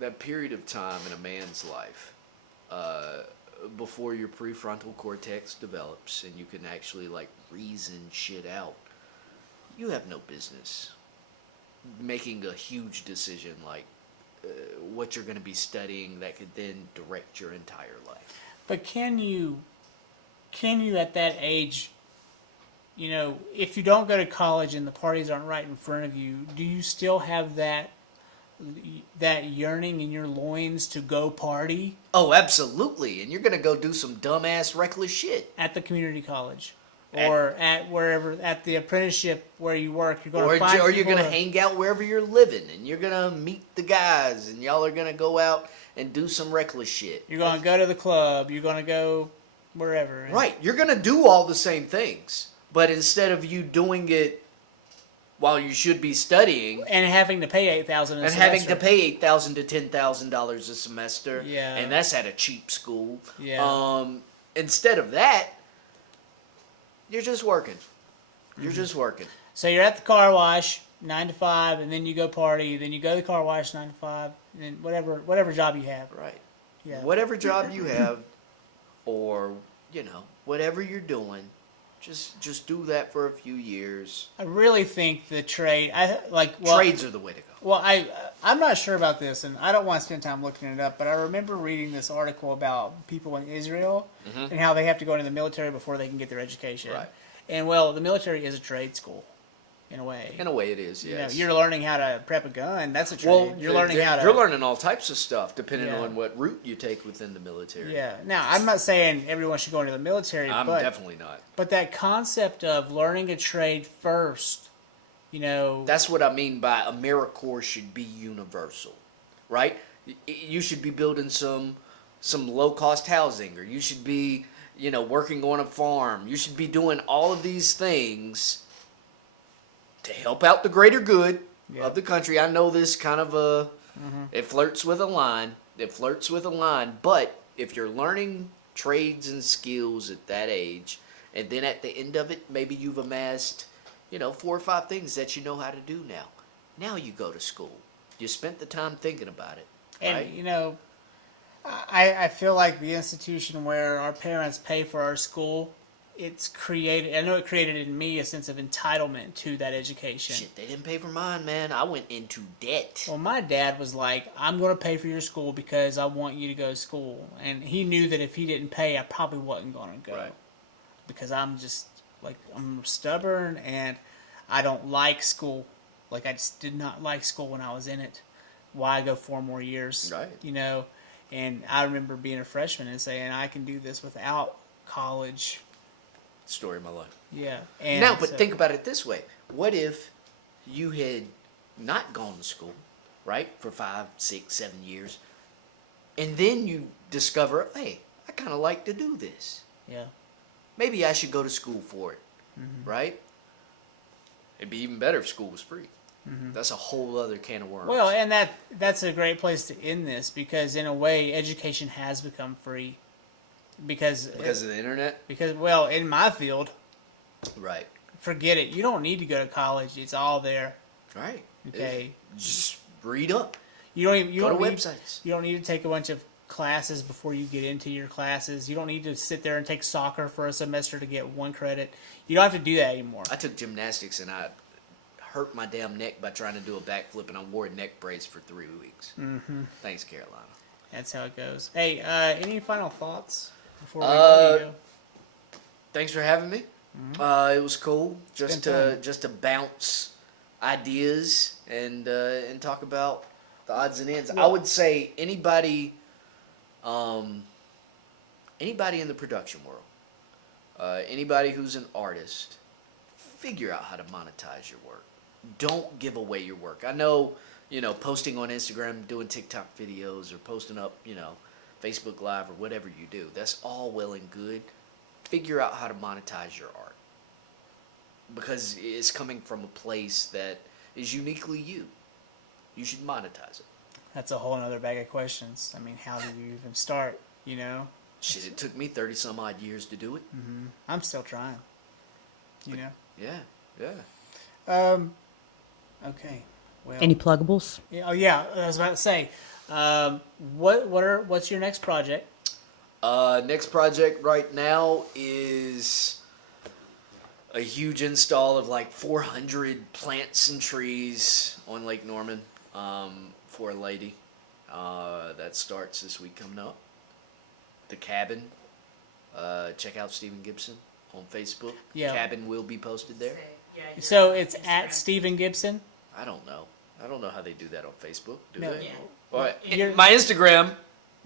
that period of time in a man's life before your prefrontal cortex develops and you can actually like reason shit out, you have no business making a huge decision like what you're going to be studying that could then direct your entire life. But can you at that age, if you don't go to college and the parties aren't right in front of you, do you still have that yearning in your loins to go party? Oh, absolutely. And you're going to go do some dumbass, reckless shit. At the community college. Or at wherever, at the apprenticeship where you work. You're going to find or you're going to hang out wherever you're living. And you're going to meet the guys. And y'all are going to go out and do some reckless shit. You're going to go to the club. You're going to go wherever. Right. You're going to do all the same things. But instead of you doing it while you should be studying and having to pay $8,000 and having to pay $8,000 to $10,000 a semester, yeah, and that's at a cheap school. Yeah. Instead of that, you're just working. You're just working. So you're at the car wash 9 to 5, and then you go party. Then you go to the car wash 9 to 5, and then whatever job you have. Right. Yeah. Whatever job you have, or whatever you're doing. Just do that for a few years. I really think the trade, trades are the way to go. Well, I'm not sure about this, and I don't want to spend time looking it up, but I remember reading this article about people in Israel and how they have to go into the military before they can get their education. Right. And well, the military is a trade school, in a way. In a way, it is. Yes. You're learning how to prep a gun. That's a trade. Well, you're learning all types of stuff depending on what route you take within the military. Yeah. Now, I'm not saying everyone should go into the military. I'm definitely not. But that concept of learning a trade first, That's what I mean by AmeriCorps should be universal, right? You should be building some low-cost housing, or you should be, working on a farm. You should be doing all of these things to help out the greater good of the country. I know this kind of it flirts with a line. But if you're learning trades and skills at that age, and then at the end of it, maybe you've amassed, 4 or 5 things that you know how to do now. Now you go to school. You spent the time thinking about it. Right? And, I feel like the institution where our parents pay for our school, it created in me a sense of entitlement to that education. Shit, they didn't pay for mine, man. I went into debt. Well, my dad was like, I'm going to pay for your school because I want you to go to school. And he knew that if he didn't pay, I probably wasn't going to go. Right. Because I'm just, I'm stubborn and I don't like school. I just did not like school when I was in it. Why go 4 more years? Right. And I remember being a freshman and saying, I can do this without college. Story of my life. Yeah. But think about it this way. What if you had not gone to school, right, for 5, 6, 7 years, and then you discover, hey, I kind of like to do this. Yeah. Maybe I should go to school for it, right? It'd be even better if school was free. That's a whole other can of worms. Well, and that's a great place to end this because, in a way, education has become free. Because of the internet? Because, well, in my field, right. Forget it. You don't need to go to college. It's all there. Right. Okay. Just read up. You don't go to websites. You don't need to take a bunch of classes before you get into your classes. You don't need to sit there and take soccer for a semester to get 1 credit. You don't have to do that anymore. I took gymnastics and I hurt my damn neck by trying to do a backflip, and I wore a neck brace for 3 weeks. Thanks, Carolina. That's how it goes. Hey, any final thoughts before we go? Thanks for having me. It was cool just to bounce ideas and talk about the odds and ends. Well, I would say anybody in the production world, anybody who's an artist, figure out how to monetize your work. Don't give away your work. I know, posting on Instagram, doing TikTok videos, or posting up, Facebook Live or whatever you do. That's all well and good. Figure out how to monetize your art. Because it's coming from a place that is uniquely you. You should monetize it. That's a whole other bag of questions. I mean, how do you even start, Shit, it took me 30 some odd years to do it. I'm still trying, Yeah. Okay. Well, any pluggables? Yeah, I was about to say, What's your next project? Next project right now is a huge install of like 400 plants and trees on Lake Norman for a lady. That starts this week coming up. The cabin. Check out Stephen Gibson on Facebook. Yeah. Cabin will be posted there. So it's at Stephen Gibson. I don't know. I don't know how they do that on Facebook. Do No. they? Yeah. All right. You're- My Instagram,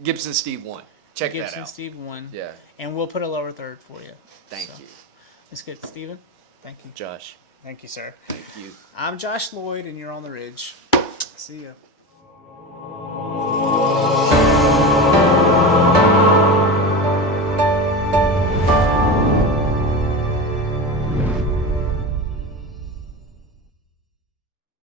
Gibson Steve 1. Check that Gibson out. Steve 1. Yeah. And we'll put a lower third for you. Thank So, you, That's good, Stephen. Thank you. Josh. Thank you, sir. Thank you. I'm Josh Lloyd, and you're on the Ridge. See ya.